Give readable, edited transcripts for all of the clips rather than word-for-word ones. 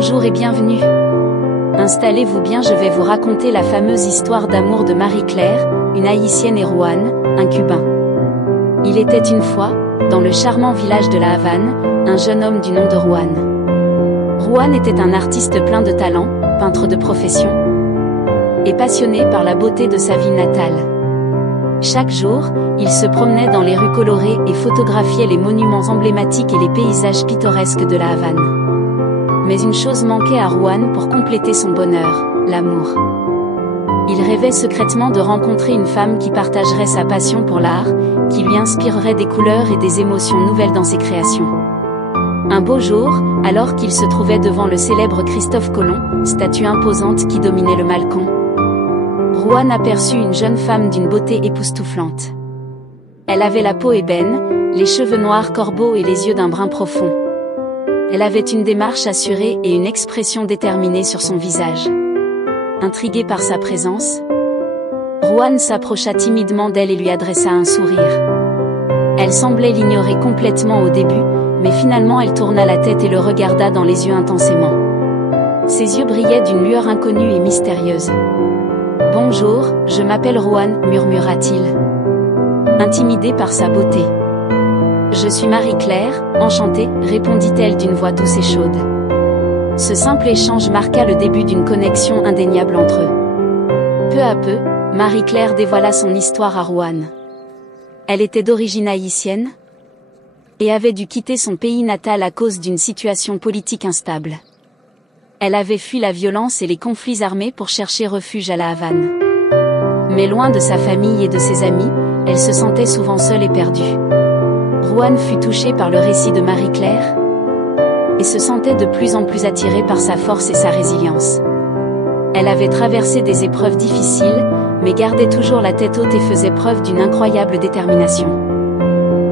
Bonjour et bienvenue. Installez-vous bien, je vais vous raconter la fameuse histoire d'amour de Marie-Claire, une Haïtienne et Juan, un Cubain. Il était une fois, dans le charmant village de La Havane, un jeune homme du nom de Juan. Juan était un artiste plein de talent, peintre de profession, et passionné par la beauté de sa ville natale. Chaque jour, il se promenait dans les rues colorées et photographiait les monuments emblématiques et les paysages pittoresques de La Havane. Mais une chose manquait à Juan pour compléter son bonheur, l'amour. Il rêvait secrètement de rencontrer une femme qui partagerait sa passion pour l'art, qui lui inspirerait des couleurs et des émotions nouvelles dans ses créations. Un beau jour, alors qu'il se trouvait devant le célèbre Christophe Colomb, statue imposante qui dominait le Malcon, Juan aperçut une jeune femme d'une beauté époustouflante. Elle avait la peau ébène, les cheveux noirs corbeaux et les yeux d'un brun profond. Elle avait une démarche assurée et une expression déterminée sur son visage. Intrigué par sa présence, Juan s'approcha timidement d'elle et lui adressa un sourire. Elle semblait l'ignorer complètement au début, mais finalement elle tourna la tête et le regarda dans les yeux intensément. Ses yeux brillaient d'une lueur inconnue et mystérieuse. « Bonjour, je m'appelle Juan » murmura-t-il, intimidé par sa beauté. « Je suis Marie-Claire, enchantée » répondit-elle d'une voix douce et chaude. Ce simple échange marqua le début d'une connexion indéniable entre eux. Peu à peu, Marie-Claire dévoila son histoire à Juan. Elle était d'origine haïtienne et avait dû quitter son pays natal à cause d'une situation politique instable. Elle avait fui la violence et les conflits armés pour chercher refuge à La Havane. Mais loin de sa famille et de ses amis, elle se sentait souvent seule et perdue. Juan fut touché par le récit de Marie-Claire et se sentait de plus en plus attiré par sa force et sa résilience. Elle avait traversé des épreuves difficiles, mais gardait toujours la tête haute et faisait preuve d'une incroyable détermination.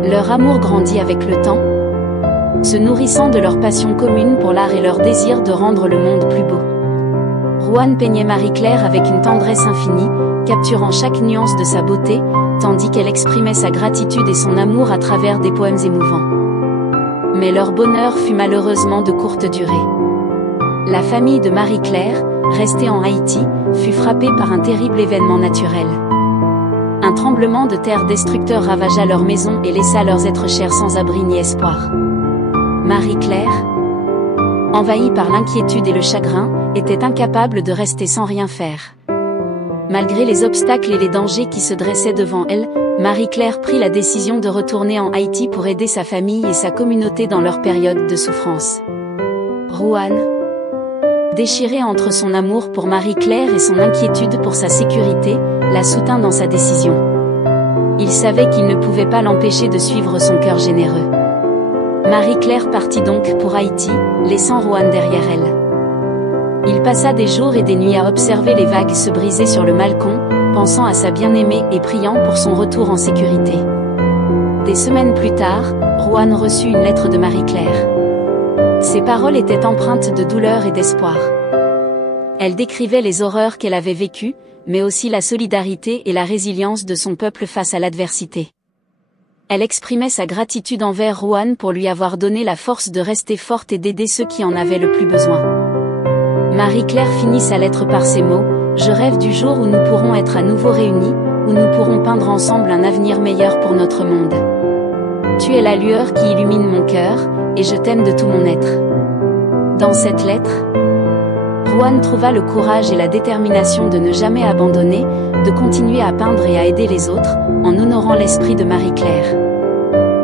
Leur amour grandit avec le temps, se nourrissant de leur passion commune pour l'art et leur désir de rendre le monde plus beau. Juan peignait Marie-Claire avec une tendresse infinie, capturant chaque nuance de sa beauté, tandis qu'elle exprimait sa gratitude et son amour à travers des poèmes émouvants. Mais leur bonheur fut malheureusement de courte durée. La famille de Marie-Claire, restée en Haïti, fut frappée par un terrible événement naturel. Un tremblement de terre destructeur ravagea leur maison et laissa leurs êtres chers sans abri ni espoir. Marie-Claire, envahie par l'inquiétude et le chagrin, était incapable de rester sans rien faire. Malgré les obstacles et les dangers qui se dressaient devant elle, Marie-Claire prit la décision de retourner en Haïti pour aider sa famille et sa communauté dans leur période de souffrance. Juan, déchiré entre son amour pour Marie-Claire et son inquiétude pour sa sécurité, la soutint dans sa décision. Il savait qu'il ne pouvait pas l'empêcher de suivre son cœur généreux. Marie-Claire partit donc pour Haïti, laissant Juan derrière elle. Il passa des jours et des nuits à observer les vagues se briser sur le Malcon, pensant à sa bien-aimée et priant pour son retour en sécurité. Des semaines plus tard, Juan reçut une lettre de Marie-Claire. Ses paroles étaient empreintes de douleur et d'espoir. Elle décrivait les horreurs qu'elle avait vécues, mais aussi la solidarité et la résilience de son peuple face à l'adversité. Elle exprimait sa gratitude envers Juan pour lui avoir donné la force de rester forte et d'aider ceux qui en avaient le plus besoin. Marie-Claire finit sa lettre par ces mots: « Je rêve du jour où nous pourrons être à nouveau réunis, où nous pourrons peindre ensemble un avenir meilleur pour notre monde. Tu es la lueur qui illumine mon cœur, et je t'aime de tout mon être. » Dans cette lettre, Juan trouva le courage et la détermination de ne jamais abandonner, de continuer à peindre et à aider les autres, en honorant l'esprit de Marie-Claire.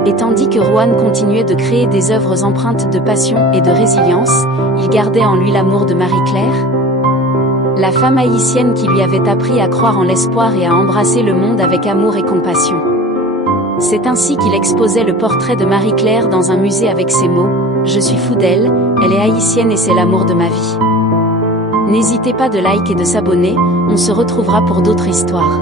Et tandis que Juan continuait de créer des œuvres empreintes de passion et de résilience, il gardait en lui l'amour de Marie-Claire, la femme haïtienne qui lui avait appris à croire en l'espoir et à embrasser le monde avec amour et compassion. C'est ainsi qu'il exposait le portrait de Marie-Claire dans un musée avec ces mots: « Je suis fou d'elle, elle est haïtienne et c'est l'amour de ma vie. » N'hésitez pas de like et de s'abonner, on se retrouvera pour d'autres histoires.